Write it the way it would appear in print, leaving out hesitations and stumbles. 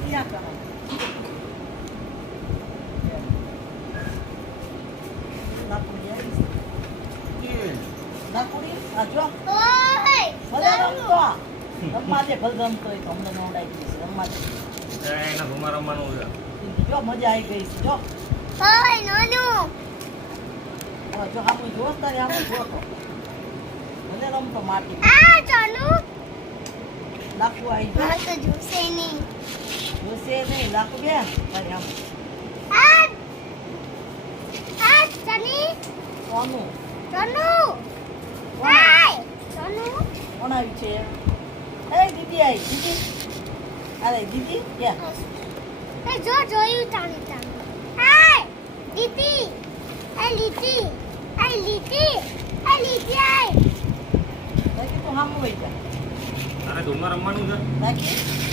ક્યાં કરો લાકડી આવી લાકડી આ જો ભલે રમતો રમવા દે ભલે રમતો હોય તો અમને નવડાવી દઈશ રમવા દે એના ઘુમા રમવાનું છે જો મજા આવી ગઈ છે જો જો આપણે જો તારે આપણે જોતો ભલે રમતો માટી લાકડું આવી જાય જોશે નહીં લાકડું બેન તારે આમ કોનું કોણ આવી છે એ દીદી આવી દીદી અરે દીદી ક્યાં જોયું તાણી તાણી હાય દીદી એ લીટી આય બાકી તો હામું વહી જાય તારે ઘુમા રમવાનું છે બાકી